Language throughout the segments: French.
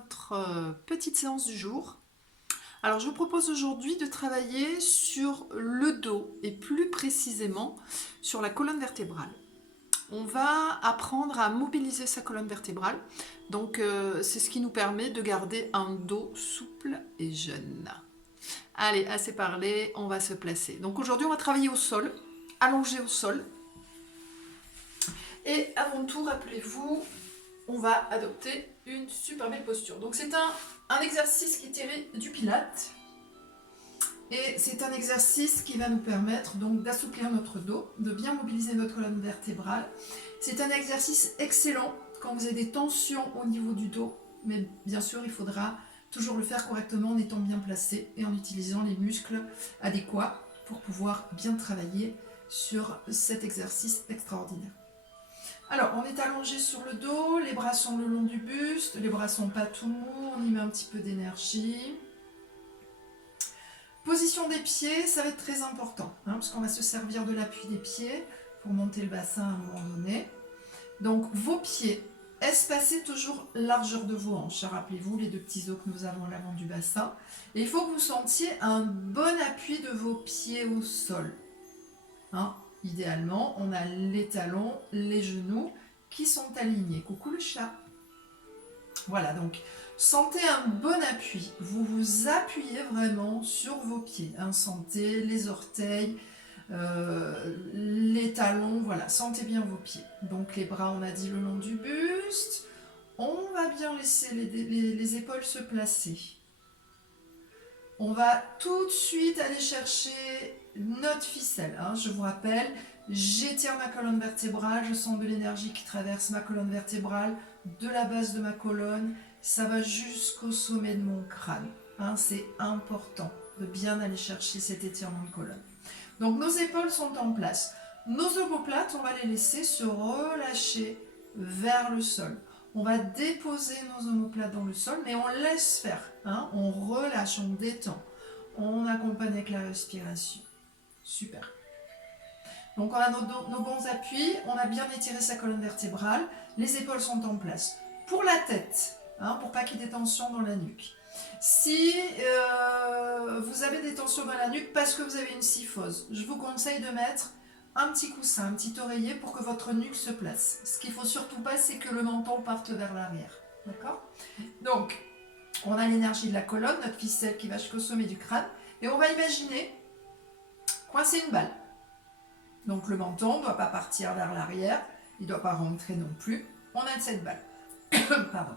notre petite séance du jour. Alors je vous propose aujourd'hui de travailler sur le dos et plus précisément sur la colonne vertébrale. On va apprendre à mobiliser sa colonne vertébrale, donc c'est ce qui nous permet de garder un dos souple et jeune. Allez, assez parlé, on va se placer. Donc aujourd'hui on va travailler au sol, allongé au sol. Et avant tout, rappelez-vous, on va adopter une super belle posture. Donc c'est un exercice qui est tiré du Pilate. Et c'est un exercice qui va nous permettre donc d'assouplir notre dos, de bien mobiliser notre colonne vertébrale. C'est un exercice excellent quand vous avez des tensions au niveau du dos. Mais bien sûr, il faudra toujours le faire correctement en étant bien placé et en utilisant les muscles adéquats pour pouvoir bien travailler sur cet exercice extraordinaire. Alors, on est allongé sur le dos, les bras sont le long du buste, les bras sont pas tout mous, on y met un petit peu d'énergie. Position des pieds, ça va être très important, parce qu'on va se servir de l'appui des pieds pour monter le bassin à un moment donné. Donc, vos pieds, espacés toujours largeur de vos hanches. Rappelez-vous les deux petits os que nous avons à l'avant du bassin. Et il faut que vous sentiez un bon appui de vos pieds au sol. Idéalement, on a les talons, les genoux qui sont alignés. Coucou le chat. Voilà, donc sentez un bon appui. Vous vous appuyez vraiment sur vos pieds. Sentez les orteils, les talons. Voilà, sentez bien vos pieds. Donc les bras, on a dit le long du buste. On va bien laisser les épaules se placer. On va tout de suite aller chercher notre ficelle. Je vous rappelle, j'étire ma colonne vertébrale, je sens de l'énergie qui traverse ma colonne vertébrale, de la base de ma colonne, ça va jusqu'au sommet de mon crâne. C'est important de bien aller chercher cet étirement de colonne. Donc nos épaules sont en place. Nos omoplates, on va les laisser se relâcher vers le sol. On va déposer nos omoplates dans le sol, mais on laisse faire. On relâche, on détend. On accompagne avec la respiration. Super. Donc on a nos bons appuis, on a bien étiré sa colonne vertébrale, les épaules sont en place. Pour la tête, pour pas qu'il y ait des tensions dans la nuque. Si vous avez des tensions dans la nuque parce que vous avez une kyphose, je vous conseille de mettre un petit coussin, un petit oreiller pour que votre nuque se place. Ce qu'il ne faut surtout pas, c'est que le menton parte vers l'arrière. D'accord ? Donc, on a l'énergie de la colonne, notre ficelle qui va jusqu'au sommet du crâne, et on va imaginer coincer une balle. Donc le menton ne doit pas partir vers l'arrière, il ne doit pas rentrer non plus. On a cette balle. Pardon.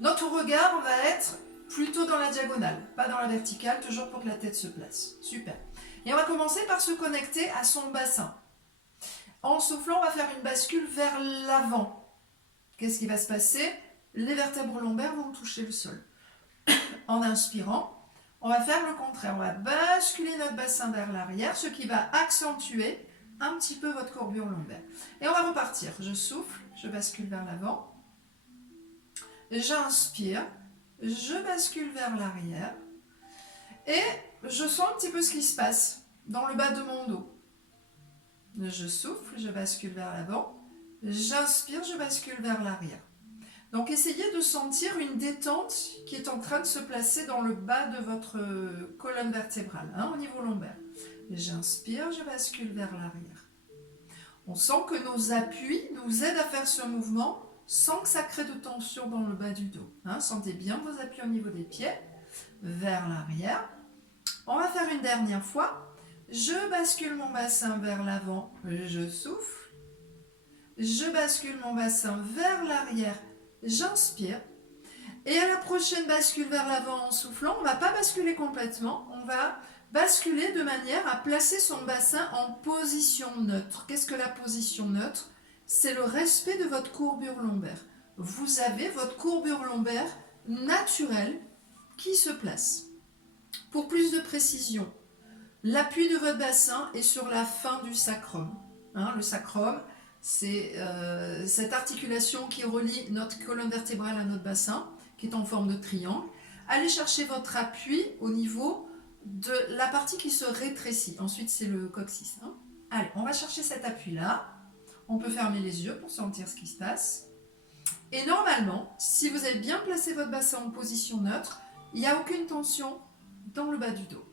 Notre regard va être plutôt dans la diagonale, pas dans la verticale, toujours pour que la tête se place. Super. Et on va commencer par se connecter à son bassin. En soufflant, on va faire une bascule vers l'avant. Qu'est-ce qui va se passer ? Les vertèbres lombaires vont toucher le sol. En inspirant, on va faire le contraire. On va basculer notre bassin vers l'arrière, ce qui va accentuer un petit peu votre courbure lombaire. Et on va repartir. Je souffle, je bascule vers l'avant. J'inspire, je bascule vers l'arrière. Et je sens un petit peu ce qui se passe dans le bas de mon dos. Je souffle, je bascule vers l'avant. J'inspire, je bascule vers l'arrière. Donc essayez de sentir une détente qui est en train de se placer dans le bas de votre colonne vertébrale, au niveau lombaire. J'inspire, je bascule vers l'arrière. On sent que nos appuis nous aident à faire ce mouvement sans que ça crée de tension dans le bas du dos. Sentez bien vos appuis au niveau des pieds, vers l'arrière. On va faire une dernière fois. Je bascule mon bassin vers l'avant, je souffle. Je bascule mon bassin vers l'arrière, j'inspire. Et à la prochaine bascule vers l'avant en soufflant, on ne va pas basculer complètement, on va basculer de manière à placer son bassin en position neutre. Qu'est-ce que la position neutre ? C'est le respect de votre courbure lombaire. Vous avez votre courbure lombaire naturelle qui se place. Pour plus de précision, l'appui de votre bassin est sur la fin du sacrum. Le sacrum, c'est cette articulation qui relie notre colonne vertébrale à notre bassin, qui est en forme de triangle. Allez chercher votre appui au niveau de la partie qui se rétrécit. Ensuite, c'est le coccyx. Allez, on va chercher cet appui-là. On peut fermer les yeux pour sentir ce qui se passe. Et normalement, si vous avez bien placé votre bassin en position neutre, il n'y a aucune tension dans le bas du dos.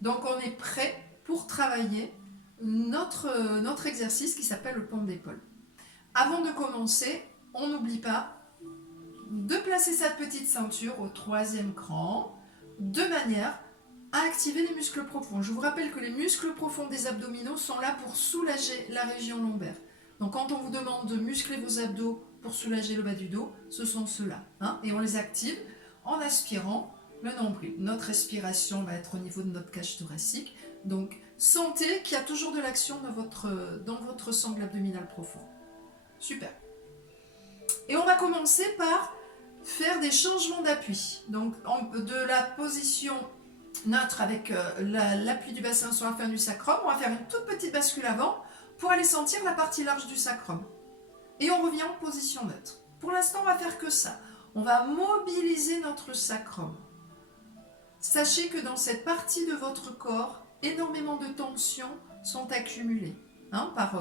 Donc on est prêt pour travailler notre exercice qui s'appelle le pont d'épaule. Avant de commencer, on n'oublie pas de placer cette petite ceinture au 3e cran, de manière à activer les muscles profonds. Je vous rappelle que les muscles profonds des abdominaux sont là pour soulager la région lombaire. Donc quand on vous demande de muscler vos abdos pour soulager le bas du dos, ce sont ceux-là. Et on les active en aspirant le nombril. Notre respiration va être au niveau de notre cage thoracique. Donc sentez qu'il y a toujours de l'action dans votre sangle abdominale profond. Super. Et on va commencer par faire des changements d'appui. Donc de la position neutre avec l'appui du bassin sur la fin du sacrum, on va faire une toute petite bascule avant pour aller sentir la partie large du sacrum. Et on revient en position neutre. Pour l'instant, on va faire que ça. On va mobiliser notre sacrum. Sachez que dans cette partie de votre corps, énormément de tensions sont accumulées par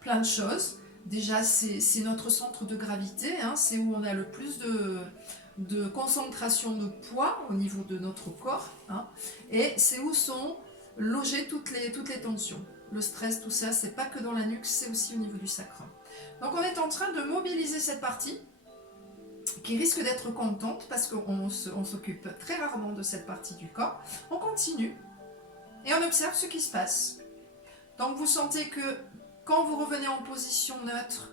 plein de choses. Déjà, c'est notre centre de gravité, c'est où on a le plus de concentration de poids au niveau de notre corps, et c'est où sont logées toutes les tensions. Le stress, tout ça, c'est pas que dans la nuque, c'est aussi au niveau du sacrum. Donc on est en train de mobiliser cette partie qui risque d'être contente parce qu'on s'occupe très rarement de cette partie du corps. On continue et on observe ce qui se passe. Donc vous sentez que quand vous revenez en position neutre,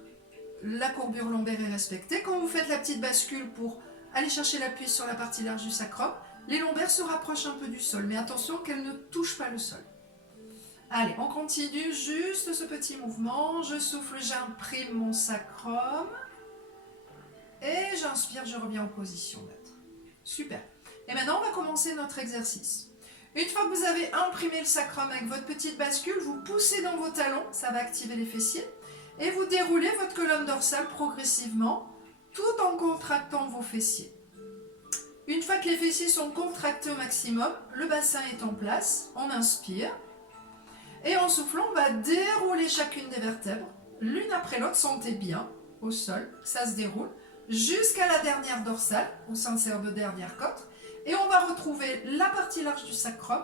la courbure lombaire est respectée. Quand vous faites la petite bascule pour aller chercher l'appui sur la partie large du sacrum, les lombaires se rapprochent un peu du sol, mais attention qu'elles ne touchent pas le sol. Allez, on continue juste ce petit mouvement. Je souffle, j'imprime mon sacrum. Et j'inspire, je reviens en position neutre. Super. Et maintenant, on va commencer notre exercice. Une fois que vous avez imprimé le sacrum avec votre petite bascule, vous poussez dans vos talons, ça va activer les fessiers, et vous déroulez votre colonne dorsale progressivement, tout en contractant vos fessiers. Une fois que les fessiers sont contractés au maximum, le bassin est en place, on inspire, et en soufflant, on va dérouler chacune des vertèbres, l'une après l'autre, sentez bien, au sol, ça se déroule, jusqu'à la dernière dorsale, où s'insère de dernière côte, et on va retrouver la partie large du sacrum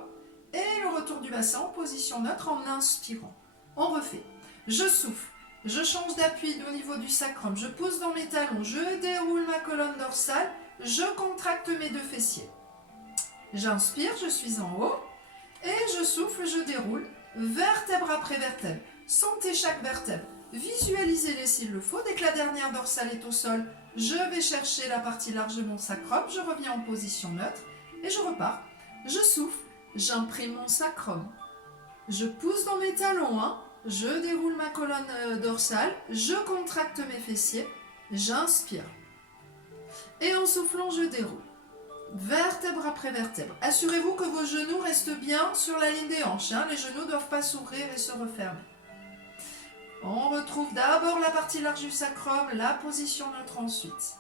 et le retour du bassin en position neutre en inspirant. On refait. Je souffle, je change d'appui au niveau du sacrum, je pousse dans mes talons, je déroule ma colonne dorsale, je contracte mes deux fessiers. J'inspire, je suis en haut, et je souffle, je déroule, vertèbre après vertèbre. Sentez chaque vertèbre. Visualisez-les s'il le faut. Dès que la dernière dorsale est au sol, je vais chercher la partie large de mon sacrum, je reviens en position neutre et je repars. Je souffle, j'imprime mon sacrum. Je pousse dans mes talons, je déroule ma colonne dorsale, je contracte mes fessiers, j'inspire. Et en soufflant, je déroule. Vertèbre après vertèbre. Assurez-vous que vos genoux restent bien sur la ligne des hanches. Les genoux ne doivent pas s'ouvrir et se refermer. On retrouve d'abord la partie large du sacrum, la position neutre ensuite.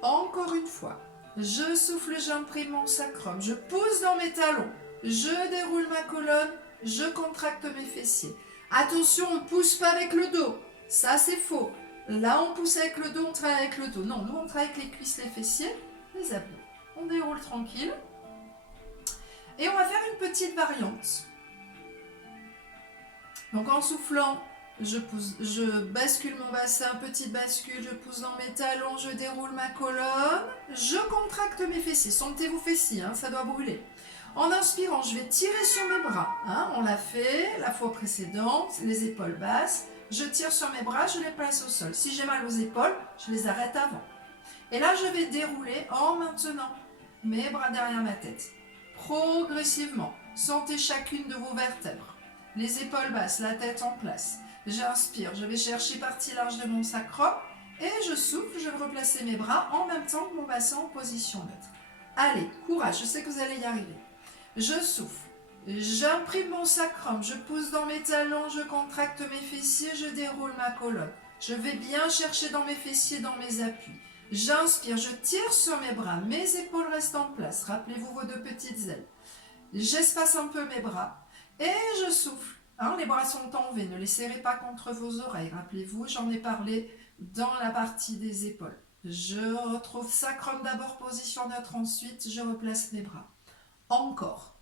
Encore une fois, je souffle, j'imprime mon sacrum, je pousse dans mes talons, je déroule ma colonne, je contracte mes fessiers. Attention, on ne pousse pas avec le dos, ça c'est faux. Là on pousse avec le dos, on travaille avec le dos. Non, nous on travaille avec les cuisses, les fessiers, les abdos. On déroule tranquille. Et on va faire une petite variante. Donc en soufflant, je bascule mon bassin, petite bascule, je pousse dans mes talons, je déroule ma colonne, je contracte mes fessiers. Sentez vos fessiers, ça doit brûler. En inspirant, je vais tirer sur mes bras. On l'a fait la fois précédente, les épaules basses. Je tire sur mes bras, je les place au sol. Si j'ai mal aux épaules, je les arrête avant. Et là, je vais dérouler en maintenant mes bras derrière ma tête. Progressivement, sentez chacune de vos vertèbres. Les épaules basses, la tête en place. J'inspire, je vais chercher partie large de mon sacrum et je souffle, je vais replacer mes bras en même temps que mon bassin en position neutre. Allez, courage, je sais que vous allez y arriver. Je souffle, j'imprime mon sacrum, je pousse dans mes talons, je contracte mes fessiers, je déroule ma colonne. Je vais bien chercher dans mes fessiers, dans mes appuis. J'inspire, je tire sur mes bras, mes épaules restent en place. Rappelez-vous vos deux petites ailes. J'espace un peu mes bras et je souffle. Les bras sont en V, ne les serrez pas contre vos oreilles. Rappelez-vous, j'en ai parlé dans la partie des épaules. Je retrouve sacrum d'abord, position neutre, ensuite je replace mes bras. Encore.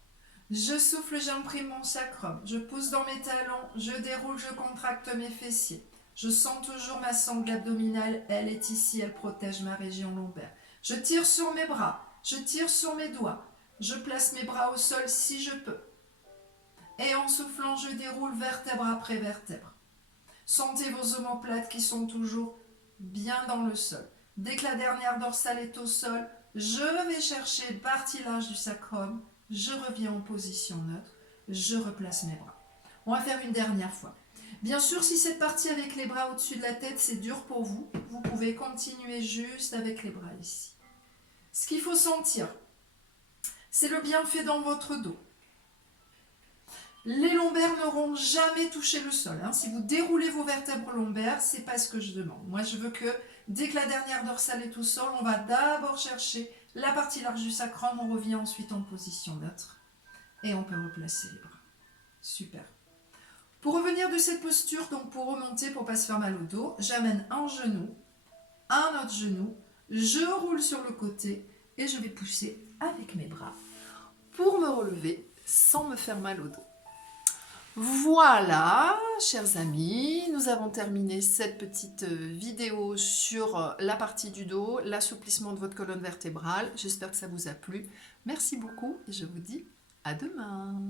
Je souffle, j'imprime mon sacrum. Je pousse dans mes talons, je déroule, je contracte mes fessiers. Je sens toujours ma sangle abdominale, elle est ici, elle protège ma région lombaire. Je tire sur mes bras, je tire sur mes doigts. Je place mes bras au sol si je peux. Et en soufflant, je déroule vertèbre après vertèbre. Sentez vos omoplates qui sont toujours bien dans le sol. Dès que la dernière dorsale est au sol, je vais chercher une partie large du sacrum. Je reviens en position neutre. Je replace mes bras. On va faire une dernière fois. Bien sûr, si cette partie avec les bras au-dessus de la tête, c'est dur pour vous, vous pouvez continuer juste avec les bras ici. Ce qu'il faut sentir, c'est le bienfait dans votre dos. Les lombaires n'auront jamais touché le sol. Si vous déroulez vos vertèbres lombaires, c'est pas ce que je demande. Moi, je veux que dès que la dernière dorsale est au sol, on va d'abord chercher la partie large du sacrum. On revient ensuite en position neutre. Et on peut replacer les bras. Super. Pour revenir de cette posture, donc pour remonter, pour ne pas se faire mal au dos, j'amène un genou, un autre genou, je roule sur le côté et je vais pousser avec mes bras pour me relever sans me faire mal au dos. Voilà, chers amis, nous avons terminé cette petite vidéo sur la partie du dos, l'assouplissement de votre colonne vertébrale. J'espère que ça vous a plu. Merci beaucoup et je vous dis à demain.